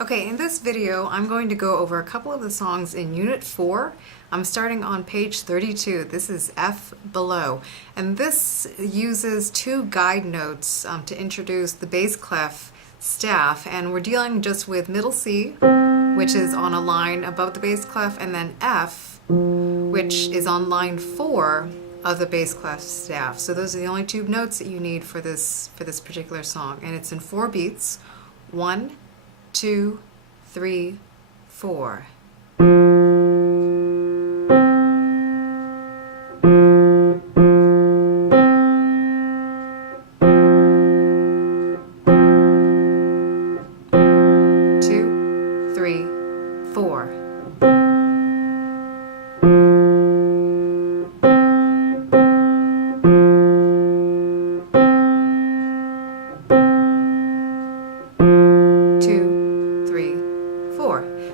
Okay, in this video, I'm going to go over a couple of the songs in Unit 4. I'm starting on page 32. This is F below. And this uses two guide notes to introduce the bass clef staff. And we're dealing just with middle C, which is on a line above the bass clef, and then F, which is on line 4 of the bass clef staff. So those are the only two notes that you need for this particular song. And it's in 4 beats. 1, 2, 3, 4. Two, three, four.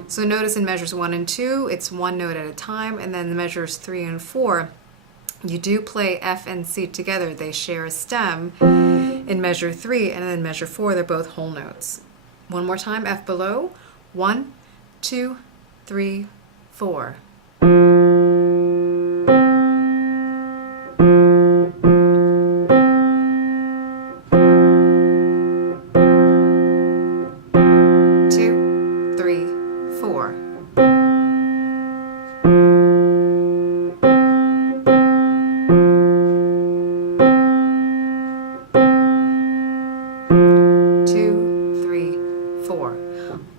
So notice in measures 1 and 2, it's one note at a time, and then the measures 3 and 4, you do play F and C together. They share a stem in measure 3, and then measure 4, they're both whole notes. One more time, F below. 1, 2, 3, 4.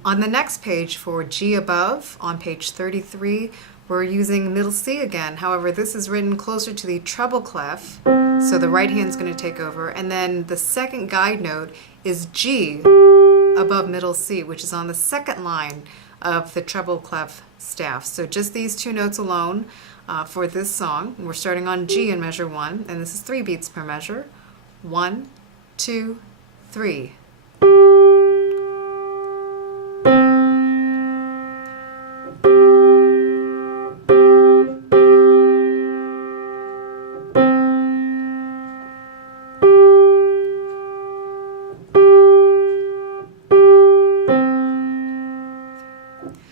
On the next page for G above, on page 33, we're using middle C again. However, this is written closer to the treble clef, so the right hand's going to take over. And then the second guide note is G above middle C, which is on the second line of the treble clef staff. So just these two notes alone for this song. We're starting on G in measure 1, and this is 3 beats per measure. 1, 2, 3.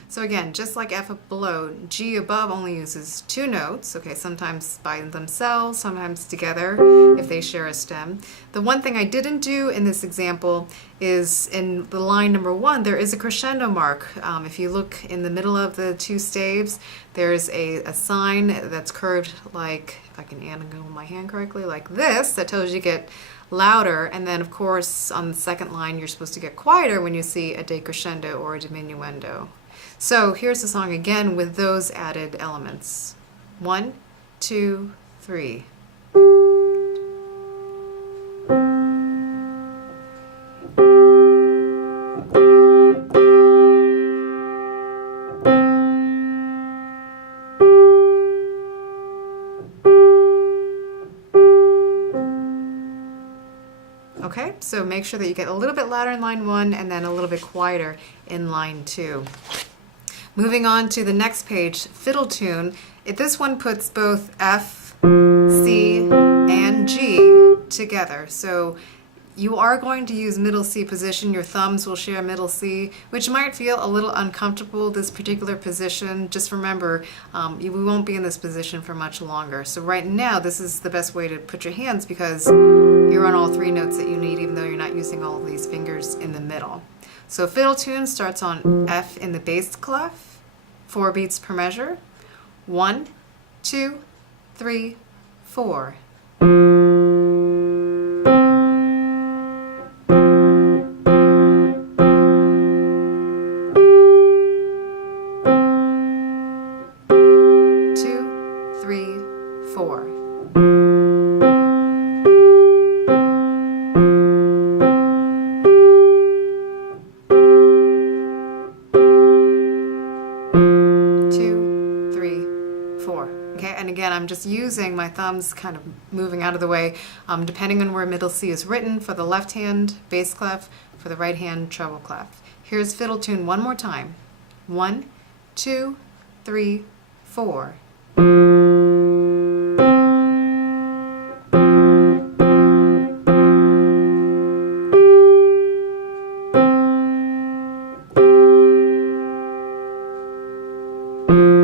So again, just like F below, G above only uses 2 notes, okay, sometimes by themselves, sometimes together if they share a stem. The one thing I didn't do in this example is in the line number 1, there is a crescendo mark. If you look in the middle of the 2 staves, there's a sign that's curved like, if I can angle my hand correctly, like this, that tells you to get louder. And then of course on the second line, you're supposed to get quieter when you see a decrescendo or a diminuendo. So here's the song again with those added elements. 1, 2, 3. Okay, so make sure that you get a little bit louder in line 1 and then a little bit quieter in line 2. Moving on to the next page, fiddle tune. This one puts both F, C, and G together. So you are going to use middle C position. Your thumbs will share middle C, which might feel a little uncomfortable, this particular position. Just remember, we won't be in this position for much longer. So right now, this is the best way to put your hands because you're on all 3 notes that you need, even though you're not using all of these fingers in the middle. So fiddle tune starts on F in the bass clef, 4 beats per measure. 1, 2, 3, 4. And again, I'm just using my thumbs kind of moving out of the way, depending on where middle C is written for the left hand bass clef, for the right hand treble clef. Here's fiddle tune one more time. 1, 2, 3, 4. 2, you.